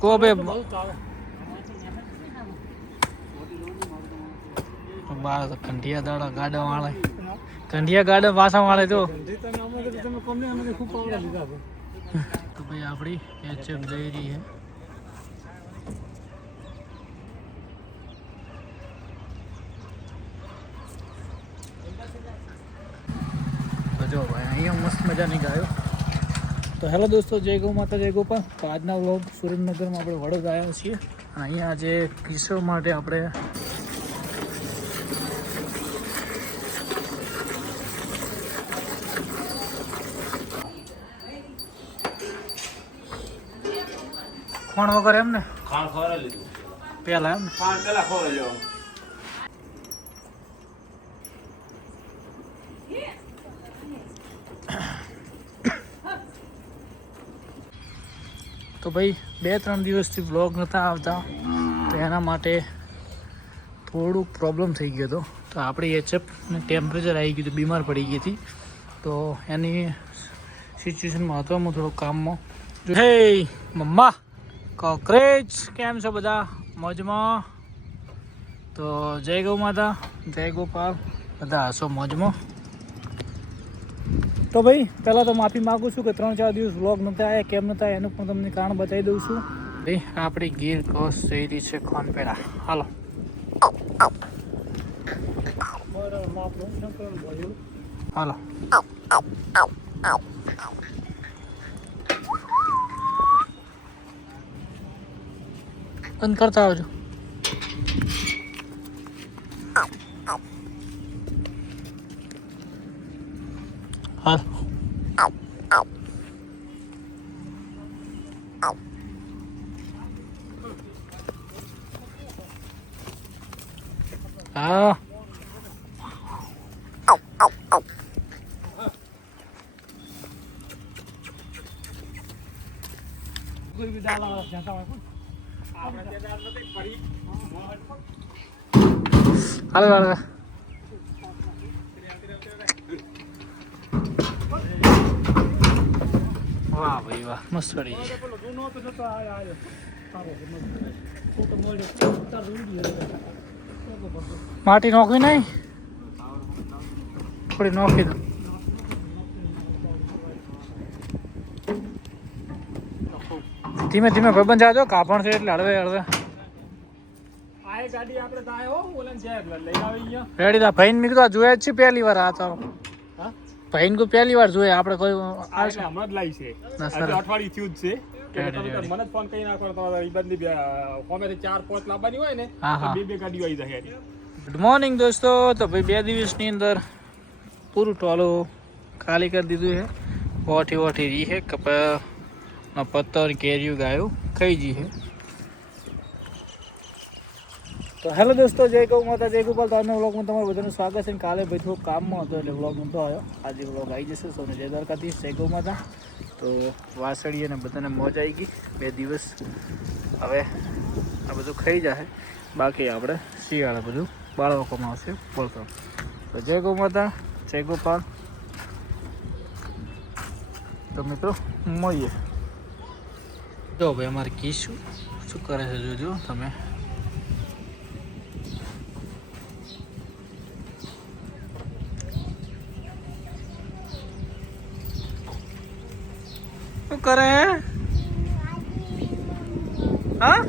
को बे बार कंडिया दाड़ा गाड़ा वाले कंडिया गाड़ा वासा वाले तो भाई आपड़ी एचएफ जई रही है तो जो भाई अँ मस्त मजा नहीं गायो तो हेलो दोस्तों जय गौ माता जय गोपाल तो आज व्लॉग सुरेन्द्रनगर में આપણે વડોદ આવ્યા છીએ અને અહીંયા આજે કિશોર માટે આપણે ખાણ વગર એમ ને ખાણ ખવરાવી લીધું પેલા એમ ખાણ પેલા ખવરાવી લેવાનું તો ભાઈ 2-3 દિવસથી વ્લોગ નહોતા આવતા તો એના માટે થોડુંક પ્રોબ્લેમ થઈ ગયો હતો તો આપણી એચએફને ટેમ્પરેચર આવી ગયું હતું બીમાર પડી ગઈ હતી તો એની સિચ્યુએશનમાં હતો હું થોડું કામમાં હે મમ્મા કોકરેજ કેમ છો બધા મોજમાં તો જય ગૌ માતા જય ગોપાલ બધા હશો મોજમાં તો ભાઈ પહેલાં તો માફી માગું છું કે 3-4 દિવસ વ્લોગ નહોતા આવ્યા કેમ નહોતા એનું પણ તમને કારણ બતાવી દઉં છું ભાઈ આપણી ગીર કોસ જઈ રહી છે ખોનપેડા હાલો હાલો બંધ કરતા આવજો હાલ હા હાલો હાલો વાહ ભાઈ વાહ મસ્ત પડી માટી નોખી નહીં થોડી નોખી દો ધીમે ધીમે ભાઈબંધ જાજો કાપણ છે એટલે હળવે હળવે રેડી તા ભાઈ મેં કીધું જોયા જ છે પહેલી વાર આ તો ભાઈને કોઈ પહેલી વાર જોઈએ આપણે કોઈ હમણાં જ લાવી છે અઠવાડિયું થયું જ છે મને ફોન કરી નાખો તમારે બદલી ફોમેથી 4-5 લાવવાની હોય ને તો બે ગાડીઓ આવી જાય ગુડ મોર્નિંગ દોસ્તો તો ભાઈ 2 દિવસની અંદર પૂરું ટોલું ખાલી કરી દીધું છે વોઠી રહી છે કપા પત્તર કેરીયું ગાયું ખાઈ જી છે તો હેલો દોસ્તો જય ગૌ માતા જય ગોપાલ તો આજના વ્લોગમાં તમારું બધાનું સ્વાગત છે કાલે ભાઈ થોડું કામમાં હતો એટલે વ્લોગ નહોતો આવ્યો આજે વ્લોગ આવી જશે સૌને જય દ્વારકાધીશ જય ગૌ માતા તો વાસળી અને બધાને મોજ આવી ગઈ 2 દિવસ હવે આ બધું ખાઈ જશે બાકી આપણે શિયાળે બધું બાળકોમાં આવશે બોલતો તો જય ગૌ માતા જય ગોપાલ તો મિત્રો મળીએ જો ભાઈ અમારે કીશું શું કરે છે જોજો તમે શું કરે હા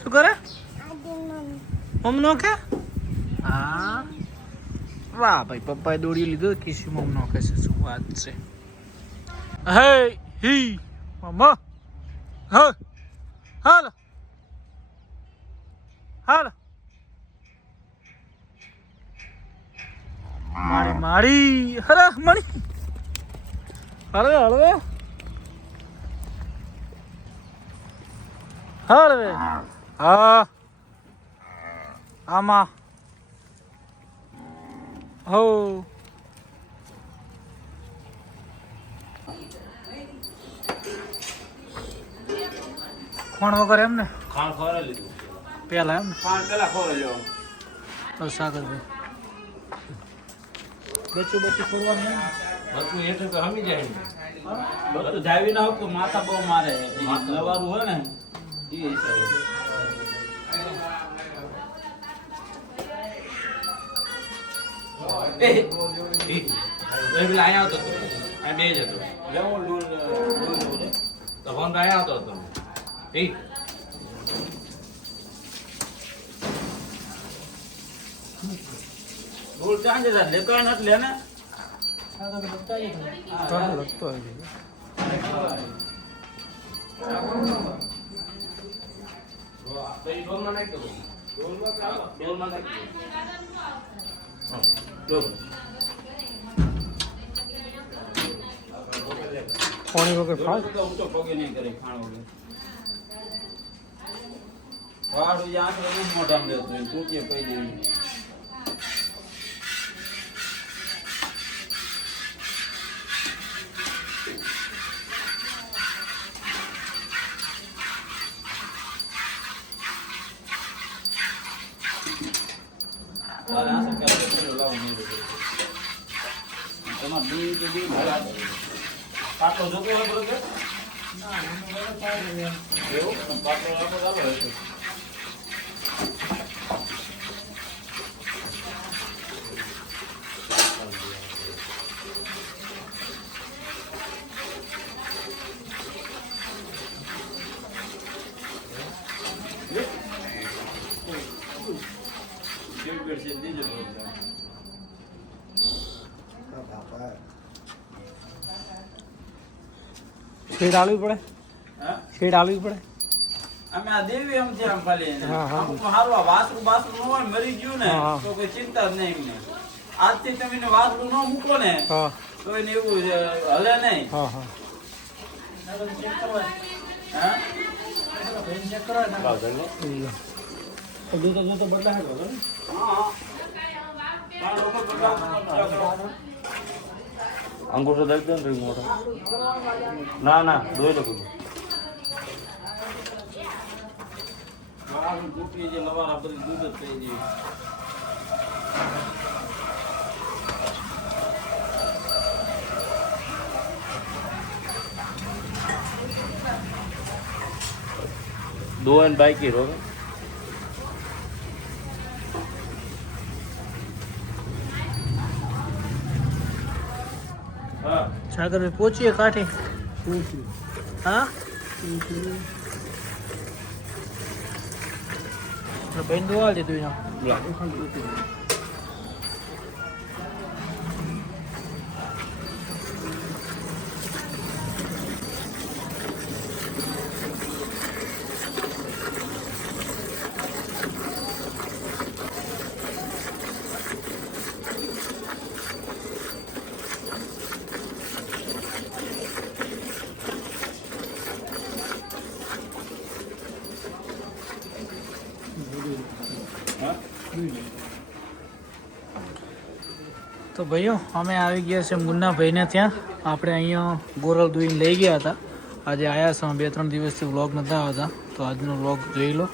શું કરે મમ નો કે હા વાહ ભાઈ પપ્પાએ દોડી લીધો કિસી મમ નો કે છે શું વાત છે હે હી મમ્મા હા હાલ હાલ મારી હરે મણી હળવે હા આમાં હો ખાણ વગર એમ ને ખાણ ખવરાવી લીધું પેલા એમ ખાણ પેલા ખવરાવી લેવાનું તો સાગરભાઈ બચ્ચું છોડવાનું બધું એ તો હમી જાય બધું જાવી ના હોય માથા બહુ મારે લવારું હોય ને એ હિસાબે અહીંયા આવતો હતો આ બે જ હતો લેવો ડોલ તો ફોન અહીંયા આવતો હતો ઠીક ડોલ ચાંજે લેતો નથી લે ને પાણી વગર ફાસ્ટ ઊંચો પગે નહીં કરે ખાણ વગર વાડું યાદ રહી મોઢામાં લેતું તૂટીએ પડી દેવી પાટલો જોતો હોય બરોબર એવું પાટલો રાખો ચાલો હોય શેડ આલવી પડે શેડ આલવી પડે અમે આ દેવી એમ છે આમ ખાલી અમુક હારું આ વાસરું બાસરું ન હોય મરી ગયું ને તો કોઈ ચિંતા જ નહીં એમને આજથી તમે એને વાસરું ન મૂકો ને તો એને એવું હલે નહીં અંગૂઠો દઈ દો ને મોટો ના ના દોઈ લો બધું દૂધી જે લવારા બધી દૂધ જ થઈ જાય दो एंड बाइक ही रोगे सागर में पहुंचिए काठे हाँ बहन दुआ दे तू यहाँ તો ભાઈઓ અમે આવી ગયા છે મુન્ના ભાઈને ત્યાં આપણે અહીંયા ગોરલ દોઈને લઈ ગયા હતા આજે આવ્યા છે 2-3 દિવસથી વ્લોગ નહોતા આવતા તો આજનો વ્લોગ જોઈ લો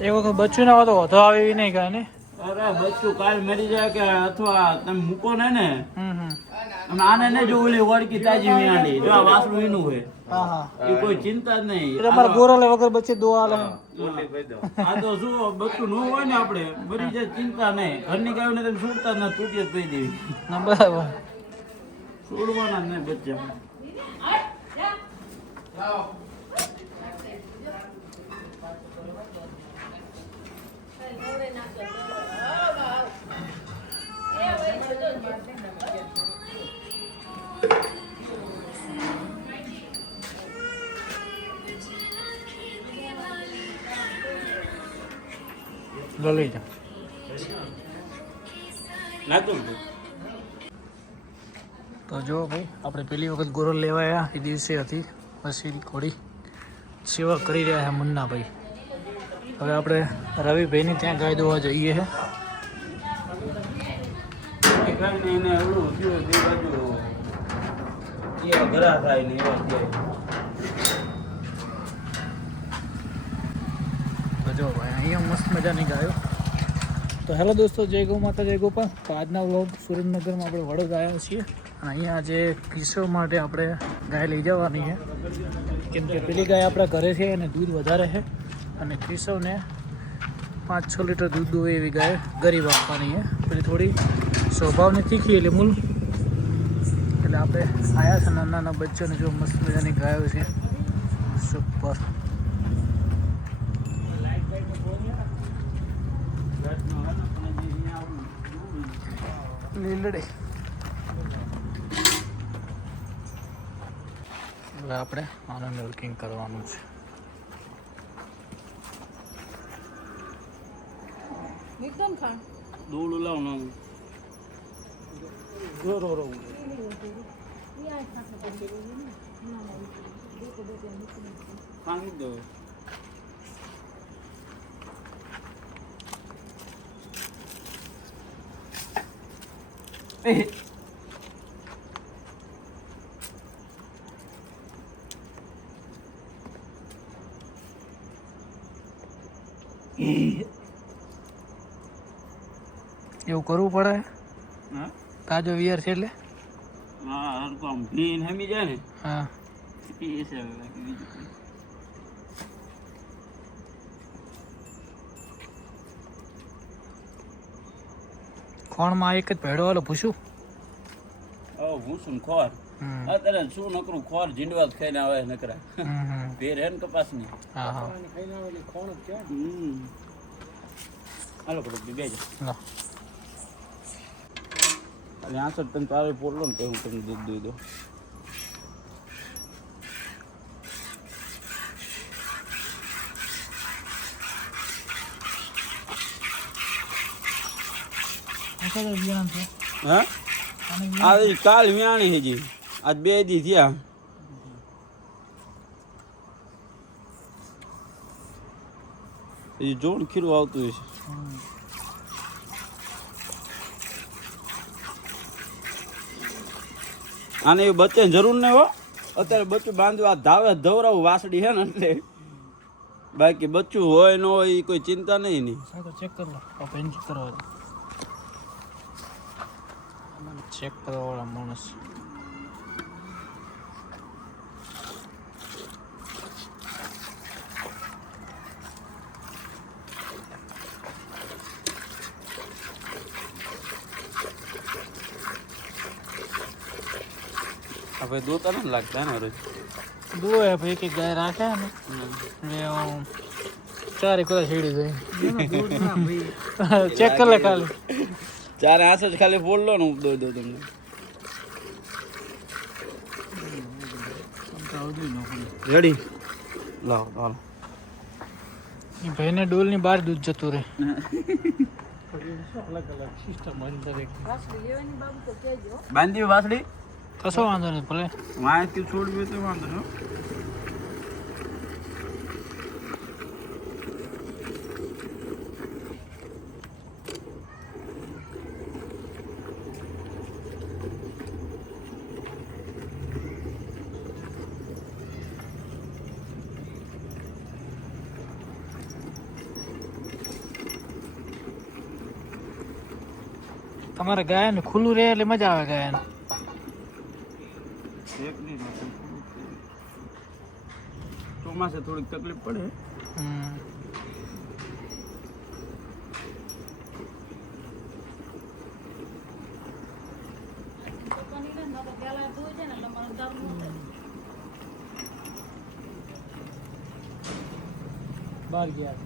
એક વખત બચ્ચું ના હોય તો વધો આવે એવી નહીં કાંઈ ને અરે બચ્ચું કાલ મરી જાય કે અથવા તમે મૂકો ને હમ અને આને ને જો ઓલી વળકી તાજી મિયાડી જો આ વાસણું એનું હોય હા હા એ કોઈ ચિંતા જ નહીં. એટલે મારા ગોરાલે વગર બચ્ચે દોવા આલે આ તો શું બચ્ચું ન હોય ને આપણે મરી જાય ચિંતા નહીં. ઘરની ગાયોને તમે છૂટતા જ ના તૂટી જ પી દેવી. ના બરાબર છોડવાના જ નહીં બચ્ચા. લઈ જા નાખું તો જો ભાઈ આપણે પેલી વખત ગોરલ લેવા આવ્યા એ દિવસે હતી પછી ઘોડી સેવા કરી રહ્યા છે મુન્નાભાઈ. હવે આપણે રવિભાઈની ત્યાં ગાય દોવા જઈએ છે. એને એવડું થયું તે બાજુ એવા ઘરા થાય ને એવા થાય. તો જો ભાઈ અહીંયા મસ્ત મજાની ગાયો. તો હેલો દોસ્તો, જય ગૌ માતા જય ગોપાલ. તો આજના વ્લોગ સુરેન્દ્રનગરમાં આપણે વડોદ આવ્યા છીએ અને અહીંયા આજે કિસ્સો માટે આપણે ગાય લઈ જવાની છે કેમ કે પેલી ગાય આપણા ઘરે છે અને દૂધ વધારે છે અને કિસ્સોને 5-6 લીટર દૂધ દોવે એવી ગાય ગરીબ આપવાની છે. પેલી થોડી સ્વભાવને તીખી એટલે મૂલ એટલે આપણે આવ્યા છે નાના નાના બચ્ચોને જો મસ્ત મજાની ગાયો છે સુપર લીલડી. હવે આપણે આનું મિલ્કિંગ કરવાનું છે. દોડું લાવ ના ખાંડી દો. એવું કરવું પડે. હા તાજો વિયર છે એટલે હા હરકો આમ ભીન હમી જાય ને હા એ છે બીજું કંઈ. ખોણમાં એક જ ભેડો વાળો પૂછું. ભૂસું ને ખોર અત્યારે શું નકરું ખોર ઝીંડવા જ ખાઈને આવે નકરા ભેર હે ને કપાસ ની. હા હા હાલો કરો બે જ લો. અને આ સર તમે તારે પોડલો ને તો હું તમને દૂધ દઈ દઉં. હા આ કાલ વ્યાણી હજી આજ 2 દી થયા. હજી જોડ ખીરું આવતું હશે. આને એ બચ્ચે જરૂર નહીં હો. અત્યારે બચ્ચું બાંધવા ધાવે ધવરાવું વાસડી હે ને એટલે બાકી બચ્ચું હોય ન હોય એ કોઈ ચિંતા નહીં ની. ચેક કરી લો પેન કરવા ચેક કરવા વાળા માણસ. હવે દોતા નથી લાગતા ને રોજ દો હે ભાઈ એક ગાય રાખે ને એટલે ચારે કોઈ છેડી જાય. ચેક કરી લે ખાલી ચારે આસ જ ખાલી ફોડ લો ને હું દો તમને. રેડી લાવો હાલો. એ ભાઈને ડોલની બહાર દૂધ જતું રહે. અલગ અલગ સિસ્ટમ બાંધી વાસડી કશો વાંધો નહીં ભલે માહિતી છોડવી તો વાંધો નહીં. તમારે ગાયન ખુલ્લું રહે એટલે મજા આવે ગાયન. ચોમાસે થોડીક તકલીફ પડે. બહાર ગયા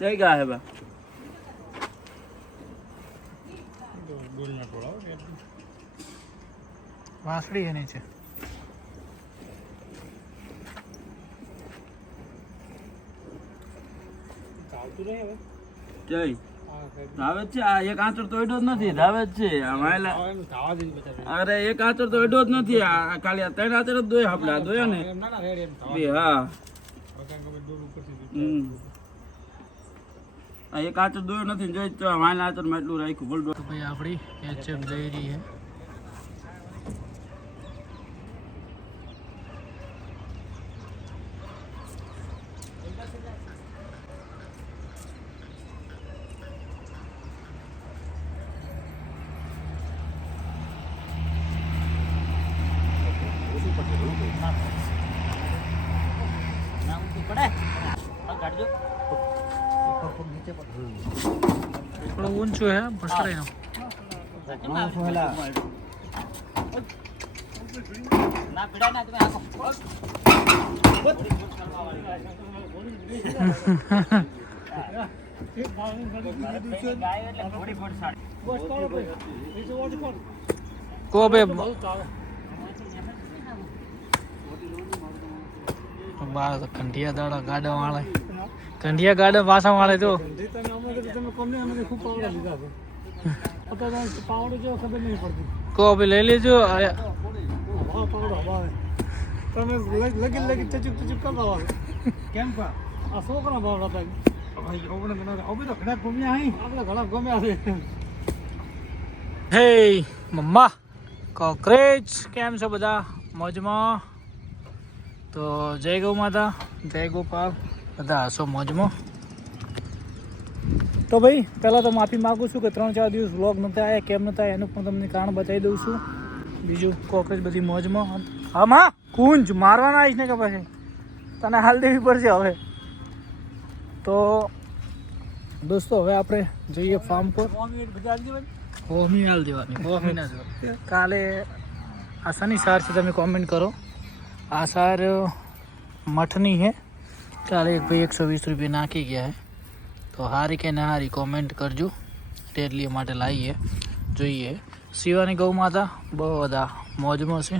જય ગા હે બા વાંસળી એની છે. જય ધાવે જ છે. આ એક આંચળ તો એડો જ નથી, ધાવે જ છે. આ માયલા અરે એક આંચળ તો એડો જ નથી. આ ખાલી આ 3 આંચળ જ દોય આપણે આ દોયા ને બે. હા આ એક આંચળ દોયો નથી જોઈ તો માયલા આંચળ માં એટલું રાખ્યું બોલ. તો ભાઈ આપણી એચએફ જઈ રહી છે. થોડું ઊંચું હે ભસરાઈ નો. કો બે બાર કંઢિયા દાડા ગાડા વાળે કંઢિયા ગાડા પાછા વાળે તો કો ભાઈ લઈ લેજો. હે મમ્મા કોકરેજ કેમ છો બધા મોજમાં? તો જય ગૌ માતા, જય ગોપાલ, બધા હશો મોજમાં. તો ભાઈ પહેલાં તો માફી માગું છું કે 3-4 દિવસ વ્લોગ નહોતા આવ્યા. કેમ નહોતા આવ્યા એનું પણ તમને કારણ બતાવી દઉં છું. બીજું કોકરેજ બધી મોજમાં. હા માં કુંજ મારવાના આવીશ ને કે પછી તને હાલ દેવી પડશે હવે. તો દોસ્તો હવે આપણે જઈએ ફાર્મ પર. હોમી હાલ દેવાની, હોમી ના દેવાની. કાલે આ શની સાર છે તમે કોમેન્ટ કરો. આ સાર મઠની છે. કાલે એક ભાઈ 120 રૂપિયા નાખી ગયા છે. તો હારી કે ના હારી કોમેન્ટ કરજો. તેટલી માટે લાવીએ જોઈએ. શિવાની ગૌ માતા બહુ બધા મોજમાં છે.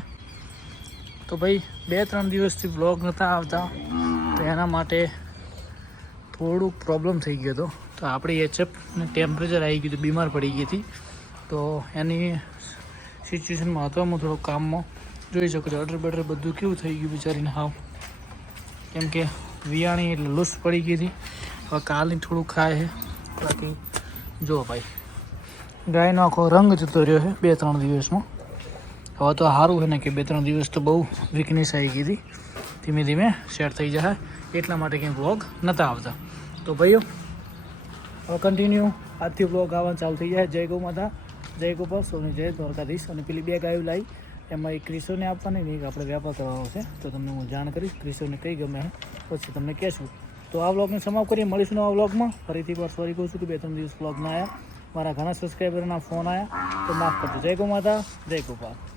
તો ભાઈ 2-3 દિવસથી બ્લોગ નહોતા આવતા તો એના માટે થોડુંક પ્રોબ્લેમ થઈ ગયો હતો. તો આપણી એચએફને ટેમ્પરેચર આવી ગયું હતું, બીમાર પડી ગઈ હતી. તો એની સિચ્યુએશનમાં હતો હું થોડુંક કામમાં. જોઈ શકો છો ઓર્ડર બર્ડર બધું કેવું થઈ ગયું બિચારીને હાવ. કેમ કે વિયાણી એટલે લૂસ પડી ગઈ હતી. હવે કાલની થોડુંક ખાય છે. બાકી જો ભાઈ ગાયનો આખો રંગ જતો રહ્યો છે 2-3 દિવસમાં. હવે તો સારું છે ને કે 2-3 દિવસ તો બહુ વીકનેસ આવી ગઈ હતી. ધીમે ધીમે સેટ થઈ જશે એટલા માટે કંઈ વ્લોગ નહોતા આવતા. તો ભાઈઓ હવે કન્ટિન્યુ આજથી વ્લોગ આવવાનું ચાલુ થઈ જાય. જય ગૌ માતા, જય ગોપાલ, સોની જય દ્વારકાધીશ. અને પેલી 2 ગાયો લાવી એમાં એક ક્રિશોને આપવાની ને એક આપણે વ્યાપાર કરવાનો છે. તો તમને હું જાણ કરીશ ક્રિશોને કઈ ગમે પછી તમને કહેશું. તો આ વ્લોગને સમાપ્ત કરીએ. મળીશું નવા વ્લોગમાં. ફરીથી વાર સોરી કહું છું કે 2-3 દિવસ વ્લોગ ના આવ્યા. મારા ઘણા સબસ્ક્રાઈબરના ફોન આવ્યા તો માફ કરજો. જય ગો માતા, જય ગોપાલ.